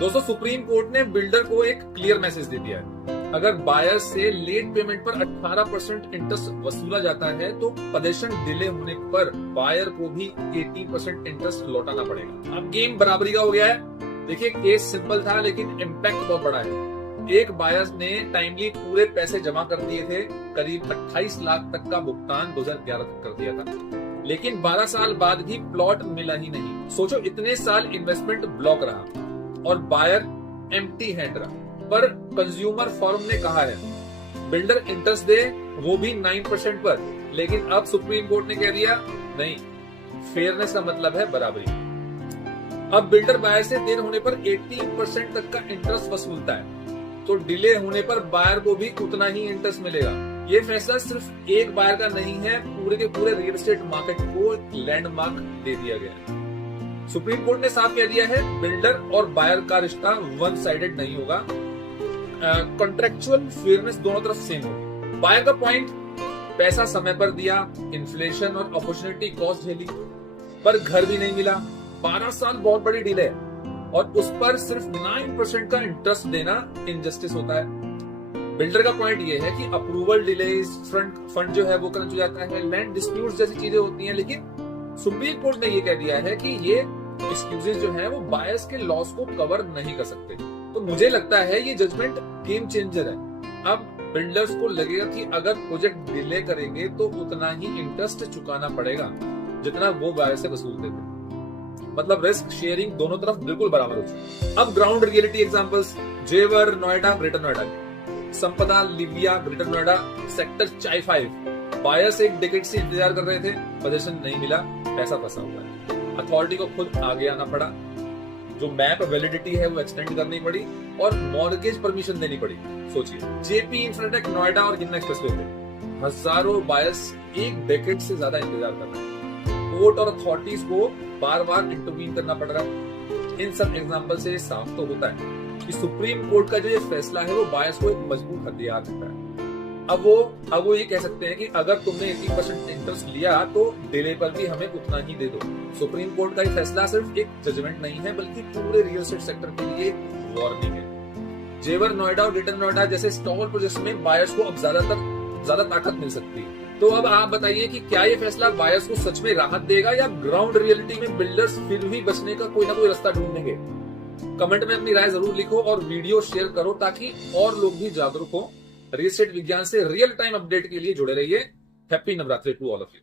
दोस्तों supreme court ने builder को एक क्लियर मैसेज दे दिया है, अगर बायर से लेट पेमेंट पर 18% इंटरेस्ट वसूला जाता है तो पोजेशन डिले होने पर बायर को भी 18% इंटरेस्ट लौटाना पड़ेगा। अब गेम बराबरी का हो गया है। देखिए केस सिंपल था लेकिन इम्पैक्ट बहुत बड़ा है। एक बायर ने टाइमली पूरे पैसे जमा कर दिए थे, करीब 28 लाख तक का भुगतान 2011 तक कर दिया था, लेकिन 12 साल बाद भी प्लॉट मिला ही नहीं। सोचो इतने साल इन्वेस्टमेंट ब्लॉक रहा और बायर एम्प्टी हैंड रहा, पर कंज्यूमर फोरम ने कहा है बिल्डर इंटरेस्ट दे, वो भी 9% पर। लेकिन अब सुप्रीम कोर्ट ने कह दिया नहीं, फेयरनेस का मतलब है बराबरी। अब बिल्डर बायर से देर होने पर 18% तक का इंटरेस्ट वसूलता है, तो डिले होने पर बायर को भी उतना ही इंटरेस्ट मिलेगा। ये फैसला सिर्फ एक बायर का नहीं है, पूरे के पूरे रियल एस्टेट मार्केट को लैंडमार्क दे दिया गया है। सुप्रीम कोर्ट ने साफ कह दिया है बिल्डर और बायर का रिश्ता वन साइडेड नहीं होगा, कॉन्ट्रेक्चुअल फेयरनेस दोनों तरफ सेम होगी। बायर का पॉइंट, पैसा समय पर दिया, इन्फ्लेशन और अपॉर्चुनिटी कॉस्ट झेली, पर घर भी नहीं मिला। 12 साल बहुत बड़ी डिले है और उस पर सिर्फ 9% का इंटरेस्ट देना इनजस्टिस होता है। बिल्डर का पॉइंट ये है कि अप्रूवल डिलेज, फंड जो है वो क्रंच हो जाता है, लैंड डिस्प्यूट जैसी चीजें होती हैं, लेकिन सुप्रीम कोर्ट ने ये कह दिया है कि ये एक्सक्यूजेस जो है वो बायर्स के लॉस को कवर नहीं कर सकते। तो मुझे लगता है ये जजमेंट गेम चेंजर है। अब बिल्डर्स को लगेगा कि अगर प्रोजेक्ट डिले करेंगे तो उतना ही इंटरेस्ट चुकाना पड़ेगा जितना वो बायर से वसूलते थे। मतलब रिस्क शेयरिंग दोनों तरफ बिल्कुल बराबर हो चुकी। अब ग्राउंड रियलिटी एग्जांपल्स, जेवर नोएडा, ग्रेटर नोएडा, संपदा लिविया, ग्रेटर नोएडा, सेक्टर चाय 5। बायर्स एक डिकेड से इंतजार कर रहे थे, पोजीशन नहीं मिला, पैसा फंसा हुआ है। अथॉरिटी को खुद आगे आना पड़ा, जो मैप वैलिडिटी है वो एक्सटेंड करनी पड़ी और मॉर्गेज परमिशन देनी पड़ी। सोचिए जेपी इंफ्राटेक नोएडा और गिन्ना एक्सप्रेसवे पे हजारों बायर्स एक डेकेड से ज्यादा इंतजार कर रहे हैं। कोर्ट और अथॉरिटीज को बार बार इंटरवीन करना पड़ रहा है। इन सब एग्जाम्पल से साफ तो होता है कि सुप्रीम कोर्ट का जो ये फैसला है वो बायर्स को एक मजबूत हथियार देता है। अब वो ये कह सकते हैं कि अगर तुमने 80% इंटरेस्ट लिया तो डिले पर भी हमें उतना ही दे दो। सुप्रीम कोर्ट का ये फैसला सिर्फ एक जजमेंट नहीं है बल्कि पूरे रियल एस्टेट सेक्टर के लिए वार्निंग है। जेवर नोएडा और ग्रेटर नोएडा जैसे स्टॉल प्रोजेक्ट्स में बायर्स को अब ज्यादा ताकत मिल सकती है। तो अब आप बताइए कि क्या ये फैसला बायर्स को सच में राहत देगा या ग्राउंड रियलिटी में बिल्डर्स फिर भी बचने का कोई ना कोई रास्ता ढूंढेंगे? कमेंट में अपनी राय जरूर लिखो और वीडियो शेयर करो ताकि और लोग भी जागरूक हो। रियल एस्टेट विज्ञान से रियल टाइम अपडेट के लिए जुड़े रहिए। Happy Navratri to all of you.